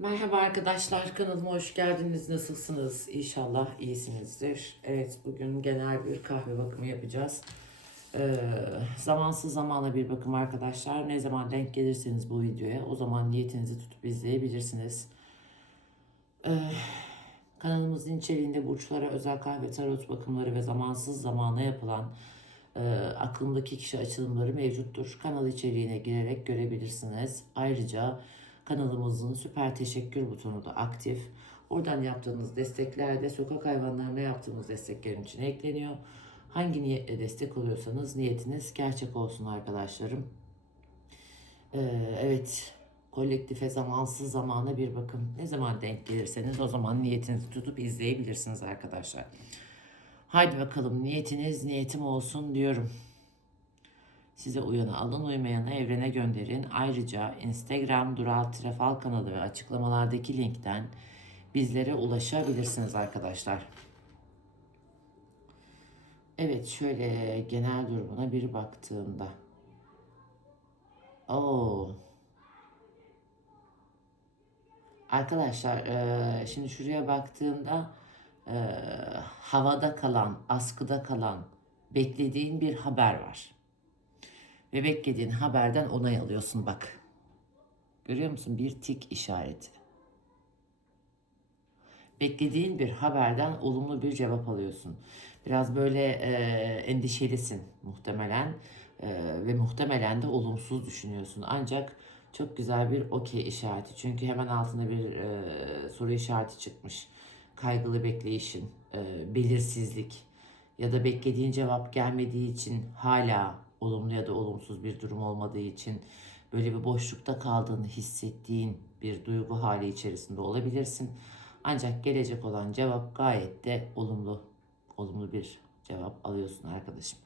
Merhaba arkadaşlar, kanalıma hoş geldiniz. Nasılsınız? İnşallah iyisinizdir. Evet, bugün genel bir kahve bakımı yapacağız. Ee, zamansız zamana bir bakım arkadaşlar. Ne zaman denk gelirseniz bu videoya o zaman niyetinizi tutup izleyebilirsiniz. Ee, kanalımızın içeriğinde burçlara özel kahve tarot bakımları ve zamansız zamana yapılan e, aklımdaki kişi açılımları mevcuttur. Kanal içeriğine girerek görebilirsiniz. Ayrıca kanalımızın süper teşekkür butonu da aktif. Oradan yaptığınız destekler de sokak hayvanlarına yaptığımız desteklerin içine ekleniyor. Hangi niyetle destek oluyorsanız niyetiniz gerçek olsun arkadaşlarım. Ee, evet kolektife zamansız zamana bir bakın. Ne zaman denk gelirseniz o zaman niyetinizi tutup izleyebilirsiniz arkadaşlar. Haydi bakalım niyetiniz niyetim olsun diyorum. Size uyanı alın uymayanı evrene gönderin. Ayrıca Instagram Dural Trefal kanalı ve açıklamalardaki linkten bizlere ulaşabilirsiniz arkadaşlar. Evet şöyle genel durumuna bir baktığımda. Oo. Arkadaşlar eee, şimdi şuraya baktığımda eee, havada kalan, askıda kalan, beklediğin bir haber var. Ve beklediğin haberden onay alıyorsun bak. Görüyor musun? Bir tik işareti. Beklediğin bir haberden olumlu bir cevap alıyorsun. Biraz böyle e, endişelisin muhtemelen E, ve muhtemelen de olumsuz düşünüyorsun. Ancak çok güzel bir okey işareti. Çünkü hemen altında bir e, soru işareti çıkmış. Kaygılı bekleyişin, e, belirsizlik ya da beklediğin cevap gelmediği için hala olumlu ya da olumsuz bir durum olmadığı için böyle bir boşlukta kaldığını hissettiğin bir duygu hali içerisinde olabilirsin. Ancak gelecek olan cevap gayet de olumlu, olumlu bir cevap alıyorsun arkadaşım.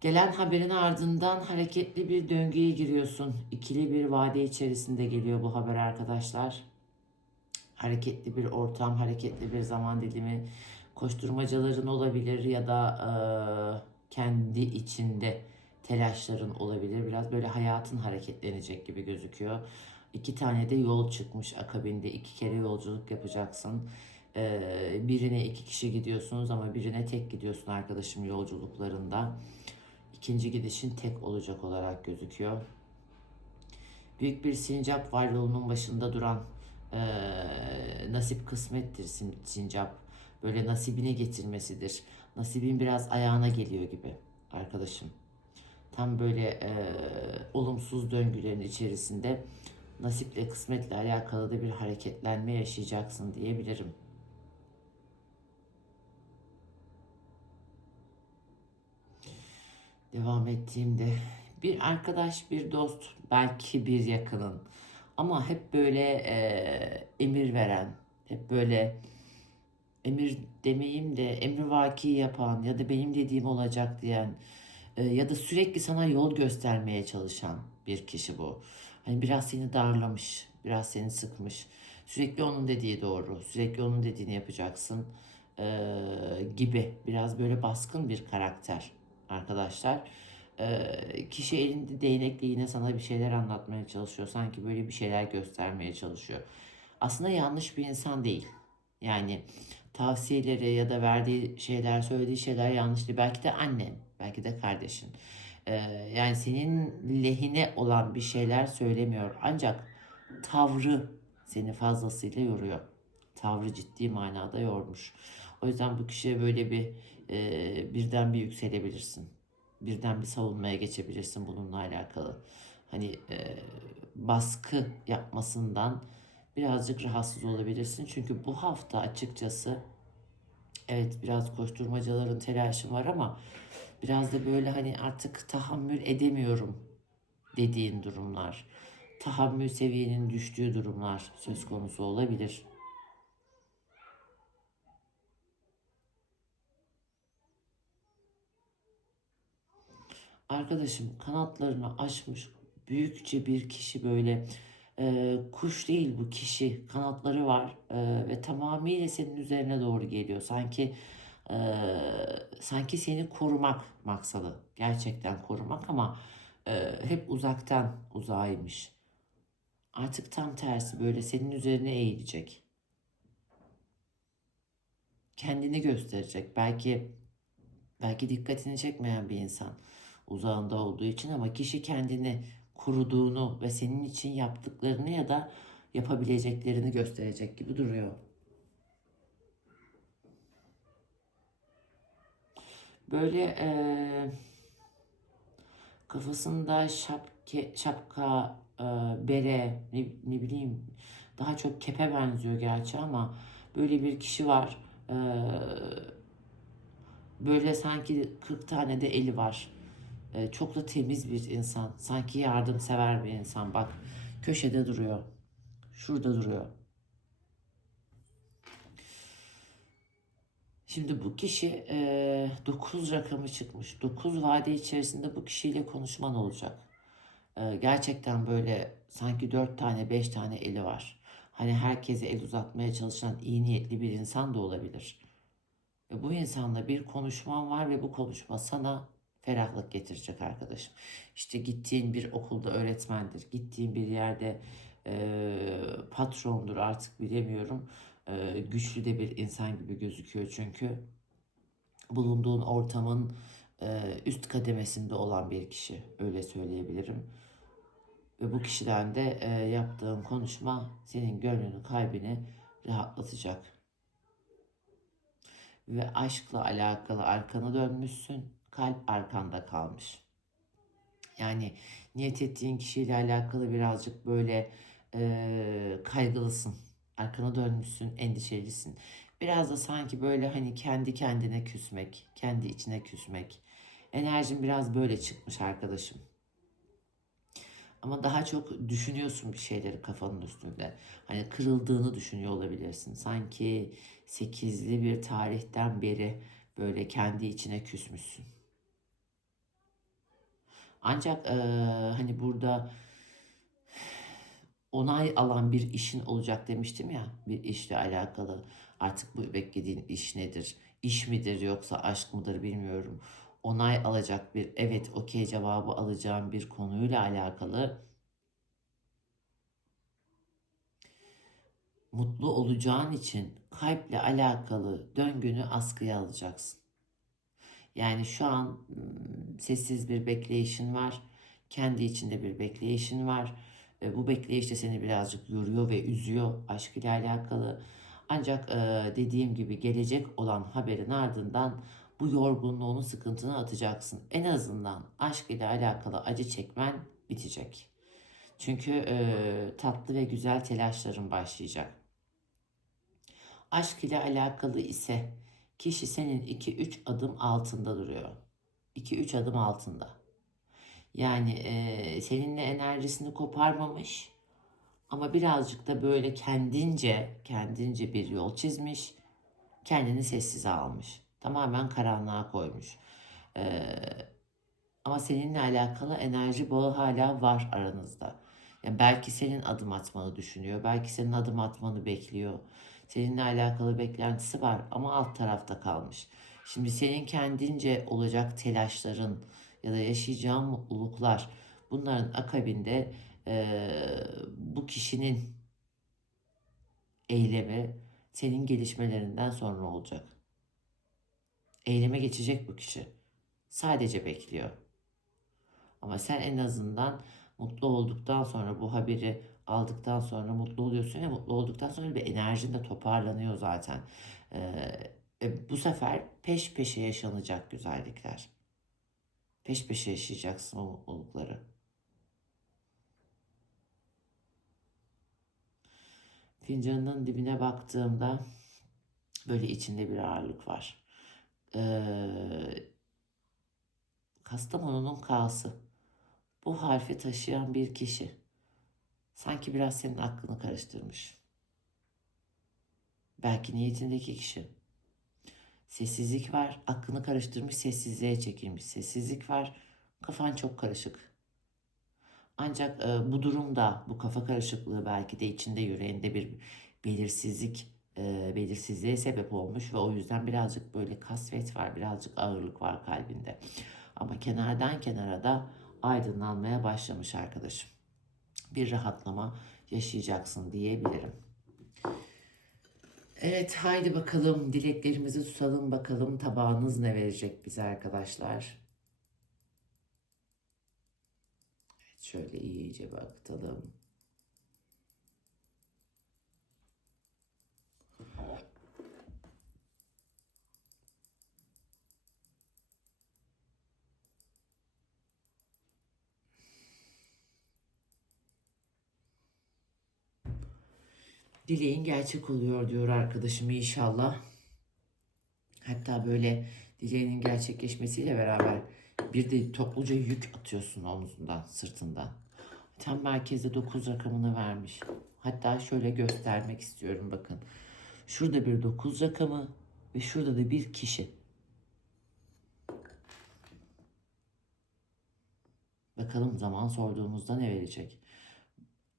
Gelen haberin ardından hareketli bir döngüye giriyorsun. İkili bir vade içerisinde geliyor bu haber arkadaşlar. Hareketli bir ortam, hareketli bir zaman dilimi, koşturmacaların olabilir ya da eee, kendi içinde telaşların olabilir. Biraz böyle hayatın hareketlenecek gibi gözüküyor. İki tane de yol çıkmış akabinde. iki kere yolculuk yapacaksın. Ee, birine iki kişi gidiyorsunuz ama birine tek gidiyorsun arkadaşım yolculuklarında. İkinci gidişin tek olacak olarak gözüküyor. Büyük bir sincap var yolunun başında duran. Ee, nasip kısmettir sin- sincap. Böyle nasibini getirmesidir. Nasibin biraz ayağına geliyor gibi arkadaşım. Tam böyle e, olumsuz döngülerin içerisinde nasiple kısmetle alakalı da bir hareketlenme yaşayacaksın diyebilirim. Devam ettiğimde bir arkadaş, bir dost, belki bir yakının ama hep böyle e, emir veren, hep böyle emir demeyeyim de emrivaki yapan ya da benim dediğim olacak diyen e, ya da sürekli sana yol göstermeye çalışan bir kişi bu. Hani biraz seni darlamış, biraz seni sıkmış. Sürekli onun dediği doğru, sürekli onun dediğini yapacaksın e, gibi. Biraz böyle baskın bir karakter arkadaşlar. E, kişi elinde değnekle yine sana bir şeyler anlatmaya çalışıyor. Sanki böyle bir şeyler göstermeye çalışıyor. Aslında yanlış bir insan değil. Yani tavsiyeleri ya da verdiği şeyler, söylediği şeyler yanlış değil. Belki de annen, belki de kardeşin. Ee, yani senin lehine olan bir şeyler söylemiyor. Ancak tavrı seni fazlasıyla yoruyor. Tavrı ciddi manada yormuş. O yüzden bu kişiye böyle bir e, birden bir yükselebilirsin. Birden bir savunmaya geçebilirsin bununla alakalı. Hani e, baskı yapmasından birazcık rahatsız olabilirsin. Çünkü bu hafta açıkçası evet biraz koşturmacaların telaşı var ama biraz da böyle hani artık tahammül edemiyorum dediğin durumlar, tahammül seviyenin düştüğü durumlar söz konusu olabilir. Arkadaşım kanatlarını açmış büyükçe bir kişi böyle e, kuş değil bu kişi kanatları var e, ve tamamıyla senin üzerine doğru geliyor. Sanki e, sanki seni korumak maksadı gerçekten korumak ama e, hep uzaktan uzağıymış. Artık tam tersi böyle senin üzerine eğilecek. Kendini gösterecek. Belki belki dikkatini çekmeyen bir insan uzağında olduğu için ama kişi kendini kuruduğunu ve senin için yaptıklarını ya da yapabileceklerini gösterecek gibi duruyor. Böyle eee, kafasında şapke, şapka, eee, bere, ne, ne bileyim daha çok kepe benziyor gerçi ama böyle bir kişi var. Eee, böyle sanki 40 tane de eli var. Eee, çok da temiz bir insan. Sanki yardımsever bir insan. Bak köşede duruyor. Şurada duruyor. Şimdi bu kişi eee 9 rakamı çıkmış. 9 vade içerisinde bu kişiyle konuşman olacak. Eee, gerçekten böyle sanki 4 tane 5 tane eli var. Hani herkese el uzatmaya çalışan iyi niyetli bir insan da olabilir. Ve bu insanla bir konuşman var ve bu konuşma sana ferahlık getirecek arkadaşım. İşte gittiğin bir okulda öğretmendir, gittiğin bir yerde eee, patrondur artık bilemiyorum. Eee, güçlü de bir insan gibi gözüküyor çünkü bulunduğun ortamın eee, üst kademesinde olan bir kişi öyle söyleyebilirim. Ve bu kişiden de eee, yaptığın konuşma senin gönlünü, kalbini rahatlatacak. Ve aşkla alakalı arkana dönmüşsün, kalp arkanda kalmış. Yani niyet ettiğin kişiyle alakalı birazcık böyle eee, kaygılısın. Arkana dönmüşsün, endişelisin. Biraz da sanki böyle hani kendi kendine küsmek, kendi içine küsmek. Enerjin biraz böyle çıkmış arkadaşım. Ama daha çok düşünüyorsun bir şeyleri kafanın üstünde. Hani kırıldığını düşünüyor olabilirsin. Sanki sekizli bir tarihten beri böyle kendi içine küsmüşsün. Ancak eee, hani burada onay alan bir işin olacak demiştim ya bir işle alakalı. Artık bu beklediğin iş nedir? İş midir yoksa aşk mıdır bilmiyorum. Onay alacak bir evet okey cevabı alacağım bir konuyla alakalı mutlu olacağın için kalple alakalı döngünü askıya alacaksın. Yani şu an sessiz bir bekleyişin var. Kendi içinde bir bekleyişin var. Bu bekleyiş de seni birazcık yoruyor ve üzüyor aşk ile alakalı. Ancak dediğim gibi gelecek olan haberin ardından bu yorgunluğunu, sıkıntını atacaksın. En azından aşk ile alakalı acı çekmen bitecek. Çünkü e, tatlı ve güzel telaşların başlayacak. Aşk ile alakalı ise kişi senin 2-3 adım altında duruyor. 2-3 adım altında. Yani eee, seninle enerjisini koparmamış ama birazcık da böyle kendince kendince bir yol çizmiş. Kendini sessize almış. Tamamen karanlığa koymuş. Eee, ama seninle alakalı enerji bağı hala var aranızda. Yani belki senin adım atmanı düşünüyor. Belki senin adım atmanı bekliyor. Seninle alakalı beklentisi var ama alt tarafta kalmış. Şimdi senin kendince olacak telaşların ya da yaşayacağın mutluluklar bunların akabinde eee, bu kişinin eylemi senin gelişmelerinden sonra olacak. Eyleme geçecek bu kişi. Sadece bekliyor. Ama sen en azından mutlu olduktan sonra bu haberi aldıktan sonra mutlu oluyorsun ya mutlu olduktan sonra bir enerjin de toparlanıyor zaten. Ee, e, bu sefer peş peşe yaşanacak güzellikler. Peş peşe yaşayacaksın o mutlulukları. Fincanın dibine baktığımda böyle içinde bir ağırlık var. Ee, Kastamonu'nun K'sı. Bu harfi taşıyan bir kişi. Sanki biraz senin aklını karıştırmış. Belki niyetindeki kişi. Sessizlik var, aklını karıştırmış, sessizliğe çekilmiş. Sessizlik var, kafan çok karışık. Ancak e, bu durumda, bu kafa karışıklığı belki de içinde yüreğinde bir belirsizlik, e, belirsizliğe sebep olmuş ve o yüzden birazcık böyle kasvet var, birazcık ağırlık var kalbinde. Ama kenardan kenara da aydınlanmaya başlamış arkadaşım. Bir rahatlama yaşayacaksın diyebilirim. Evet haydi bakalım dileklerimizi tutalım bakalım tabağınız ne verecek bize arkadaşlar. Evet şöyle iyice bakalım. Dileğin gerçek oluyor diyor arkadaşım inşallah. Hatta böyle dileğinin gerçekleşmesiyle beraber bir de topluca yük atıyorsun omzundan, sırtından. Tam merkezde 9 rakamını vermiş. Hatta şöyle göstermek istiyorum bakın. Şurada bir 9 rakamı ve şurada da bir kişi. Bakalım zaman sorduğumuzda ne verecek?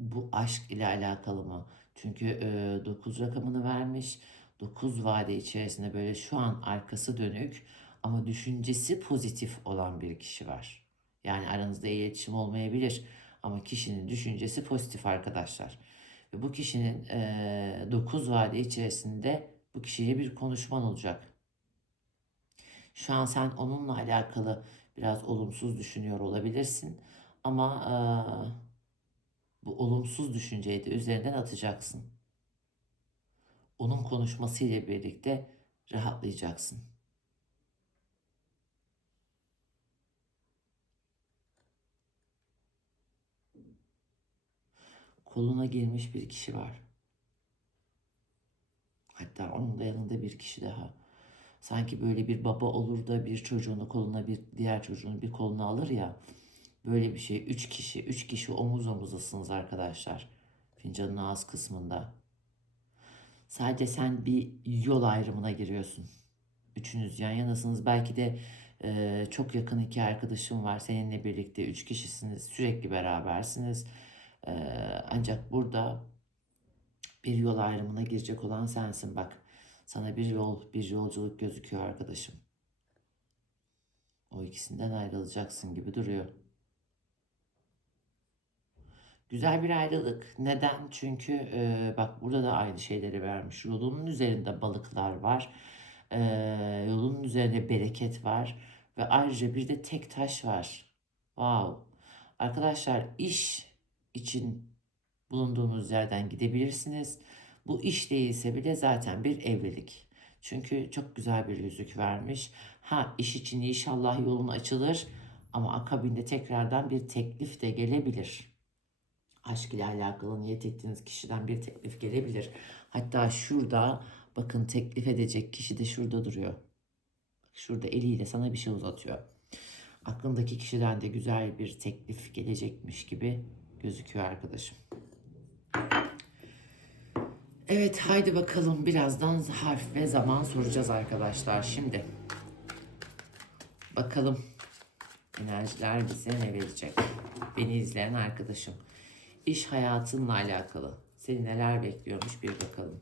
Bu aşk ile alakalı mı? Çünkü e, 9 rakamını vermiş. 9 vade içerisinde böyle şu an arkası dönük ama düşüncesi pozitif olan bir kişi var. Yani aranızda iletişim olmayabilir ama kişinin düşüncesi pozitif arkadaşlar. Ve bu kişinin e, 9 vade içerisinde bu kişiye bir konuşman olacak. Şu an sen onunla alakalı biraz olumsuz düşünüyor olabilirsin ama e, bu olumsuz düşünceyi de üzerinden atacaksın. Onun konuşmasıyla birlikte rahatlayacaksın. Koluna girmiş bir kişi var. Hatta onun da yanında bir kişi daha. Sanki böyle bir baba olur da bir çocuğunu koluna bir diğer çocuğunu bir koluna alır ya. Böyle bir şey. Üç kişi. Üç kişi omuz omuzasınız arkadaşlar. Fincanın ağız kısmında. Sadece sen bir yol ayrımına giriyorsun. Üçünüz yan yanasınız. Belki de e, çok yakın iki arkadaşım var. Seninle birlikte üç kişisiniz. Sürekli berabersiniz. E, ancak burada bir yol ayrımına girecek olan sensin bak. Sana bir yol, bir yolculuk gözüküyor arkadaşım. O ikisinden ayrılacaksın gibi duruyor. Güzel bir ayrılık. Neden? Çünkü e, bak burada da aynı şeyleri vermiş. Yolunun üzerinde balıklar var. E, yolunun üzerinde bereket var. Ve ayrıca bir de tek taş var. Wow. Arkadaşlar iş için bulunduğunuz yerden gidebilirsiniz. Bu iş değilse bile zaten bir evlilik. Çünkü çok güzel bir yüzük vermiş. Ha iş için inşallah yolun açılır ama akabinde tekrardan bir teklif de gelebilir. Aşk ile alakalı niyet ettiğiniz kişiden bir teklif gelebilir. Hatta şurada bakın teklif edecek kişi de şurada duruyor. Şurada eliyle sana bir şey uzatıyor. Aklındaki kişiden de güzel bir teklif gelecekmiş gibi gözüküyor arkadaşım. Evet haydi bakalım birazdan harf ve zaman soracağız arkadaşlar. Şimdi bakalım enerjiler bize ne verecek? Beni izleyen arkadaşım. İş hayatınla alakalı. Seni neler bekliyormuş bir bakalım.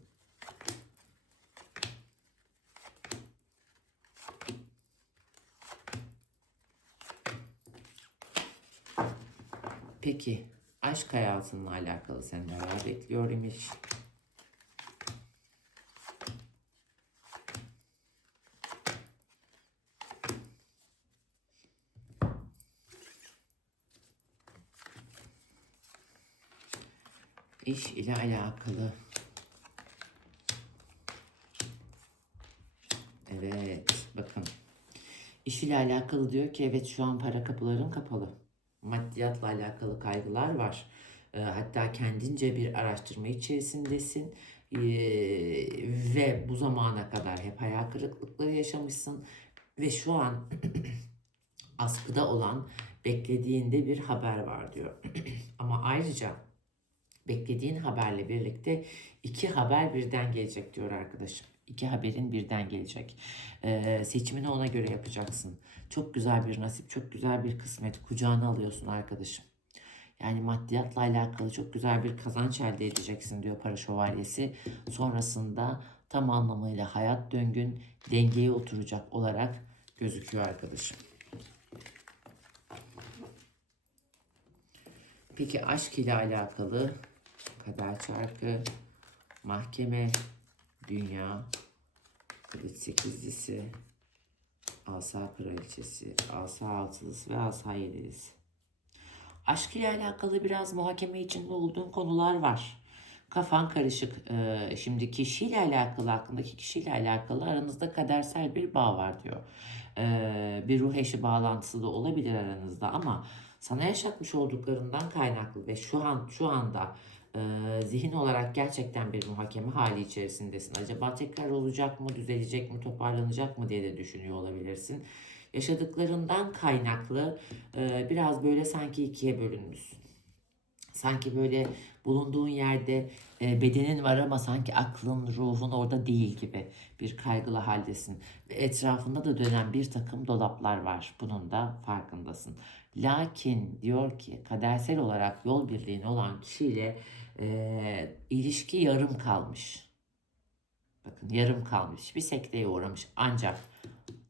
Peki aşk hayatınla alakalı seni neler bekliyor imiş? İş ile alakalı. Evet, bakın. İş ile alakalı diyor ki evet şu an para kapıların kapalı. Maddiyatla alakalı kaygılar var. E, hatta kendince bir araştırma içerisindesin. E, ve bu zamana kadar hep hayal kırıklıkları yaşamışsın. Ve şu an askıda olan beklediğinde bir haber var diyor. Ama ayrıca beklediğin haberle birlikte iki haber birden gelecek diyor arkadaşım. İki haberin birden gelecek. Ee, seçimini ona göre yapacaksın. Çok güzel bir nasip, çok güzel bir kısmet kucağına alıyorsun arkadaşım. Yani maddiyatla alakalı çok güzel bir kazanç elde edeceksin diyor para şövalyesi. Sonrasında tam anlamıyla hayat döngün dengeye oturacak olarak gözüküyor arkadaşım. Peki aşk ile alakalı kader çarkı, mahkeme, dünya, kılıç sekizlisi, asa kraliçesi, asa altılısı ve asa yedilisi. Aşk ile alakalı biraz muhakeme içinde olduğun konular var. Kafan karışık. Ee, şimdi kişiyle alakalı, aklındaki kişiyle alakalı aranızda kadersel bir bağ var diyor. Ee, bir ruh eşi bağlantısı da olabilir aranızda ama sana yaşatmış olduklarından kaynaklı ve şu an şu anda zihin olarak gerçekten bir muhakeme hali içerisindesin. Acaba tekrar olacak mı, düzelecek mi, toparlanacak mı diye de düşünüyor olabilirsin. Yaşadıklarından kaynaklı biraz böyle sanki ikiye bölünmüşsün. Sanki böyle bulunduğun yerde bedenin var ama sanki aklın, ruhun orada değil gibi bir kaygılı haldesin. Ve etrafında da dönen bir takım dolaplar var. Bunun da farkındasın. Lakin diyor ki kadersel olarak yol birliğin olan kişiyle e, ilişki yarım kalmış. Bakın yarım kalmış. Bir sekteye uğramış. Ancak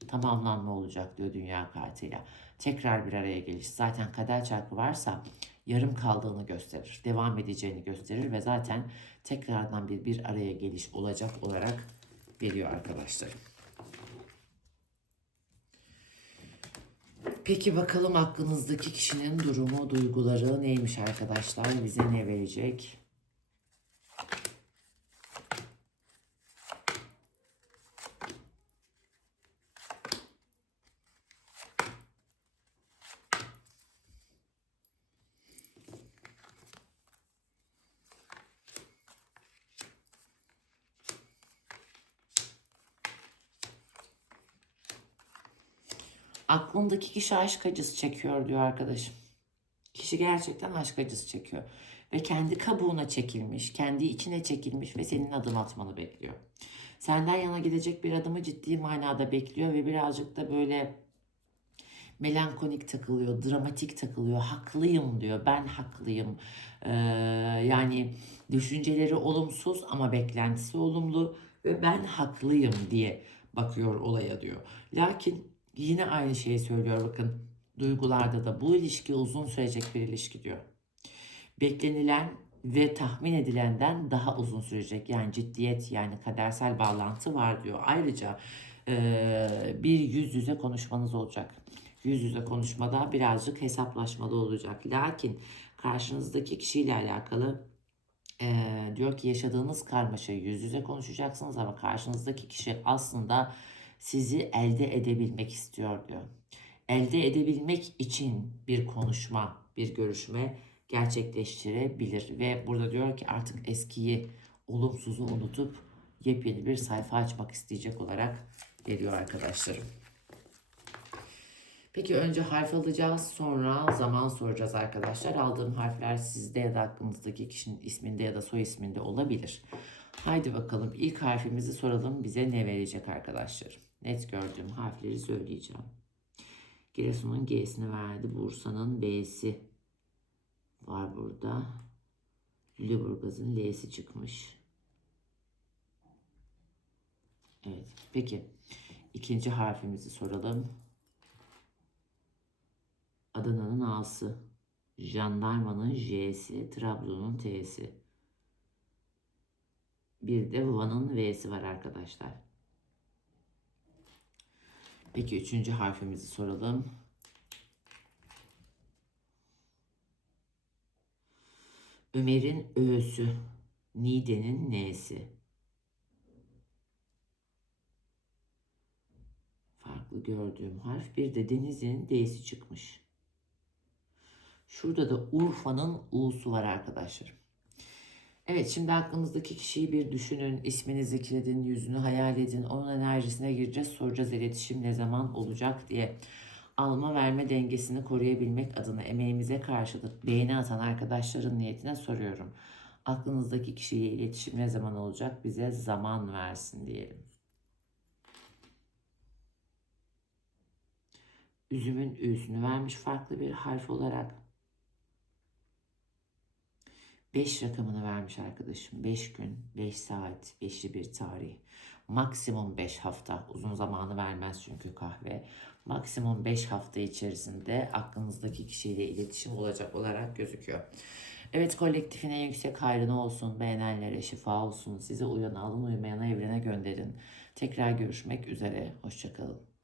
tamamlanma olacak diyor dünya kartıyla. Tekrar bir araya geliş. Zaten kader çarkı varsa yarım kaldığını gösterir. Devam edeceğini gösterir ve zaten tekrardan bir bir araya geliş olacak olarak veriyor arkadaşlar. Peki bakalım aklınızdaki kişinin durumu, duyguları neymiş arkadaşlar? Bize ne verecek? Aklındaki kişi aşk acısı çekiyor diyor arkadaşım. Kişi gerçekten aşk acısı çekiyor. Ve kendi kabuğuna çekilmiş, kendi içine çekilmiş ve senin adım atmanı bekliyor. Senden yana gidecek bir adımı ciddi manada bekliyor ve birazcık da böyle melankolik takılıyor, dramatik takılıyor. Haklıyım diyor, ben haklıyım. Ee, yani düşünceleri olumsuz ama beklentisi olumlu ve ben haklıyım diye bakıyor olaya diyor. Lakin yine aynı şeyi söylüyor bakın. Duygularda da bu ilişki uzun sürecek bir ilişki diyor. Beklenilen ve tahmin edilenden daha uzun sürecek. Yani ciddiyet yani kadersel bağlantı var diyor. Ayrıca e, bir yüz yüze konuşmanız olacak. Yüz yüze konuşmada birazcık hesaplaşmalı olacak. Lakin karşınızdaki kişiyle alakalı e, diyor ki yaşadığınız karmaşayı yüz yüze konuşacaksınız ama karşınızdaki kişi aslında sizi elde edebilmek istiyor diyor. Elde edebilmek için bir konuşma, bir görüşme gerçekleştirebilir ve burada diyor ki artık eskiyi, olumsuzu unutup yepyeni bir sayfa açmak isteyecek olarak veriyor arkadaşlarım. Peki önce harf alacağız sonra zaman soracağız arkadaşlar. Aldığım harfler sizde ya da aklınızdaki kişinin isminde ya da soy isminde olabilir. Haydi bakalım ilk harfimizi soralım bize ne verecek arkadaşlar. Net gördüğüm harfleri söyleyeceğim. Giresun'un G'sini verdi. Bursa'nın B'si var burada. Lüleburgaz'ın L'si çıkmış. Evet. Peki. ikinci harfimizi soralım. Adana'nın A'sı. Jandarmanın J'si. Trabzon'un T'si. Bir de Van'ın V'si var arkadaşlar. Peki üçüncü harfimizi soralım. Ömer'in Ö'sü. Nide'nin N'si. Farklı gördüğüm harf. Bir de Denizli'nin D'si çıkmış. Şurada da Urfa'nın U'su var arkadaşlar. Evet şimdi aklınızdaki kişiyi bir düşünün, ismini zikredin, yüzünü hayal edin, onun enerjisine gireceğiz, soracağız iletişim ne zaman olacak diye. Alma verme dengesini koruyabilmek adına emeğimize karşılık beğeni atan arkadaşların niyetine soruyorum. Aklınızdaki kişiyle iletişim ne zaman olacak bize zaman versin diyelim. Üzümün ü'sünü vermiş farklı bir harf olarak. 5 rakamını vermiş arkadaşım. 5 gün, 5 saat, 5'li bir tarih. Maksimum 5 hafta. Uzun zamanı vermez çünkü kahve. Maksimum 5 hafta içerisinde aklınızdaki kişiyle iletişim olacak olarak gözüküyor. Evet kolektifin en yüksek hayrına olsun. Beğenenlere şifa olsun. Size uyana alın uymayana evrene gönderin. Tekrar görüşmek üzere. Hoşçakalın.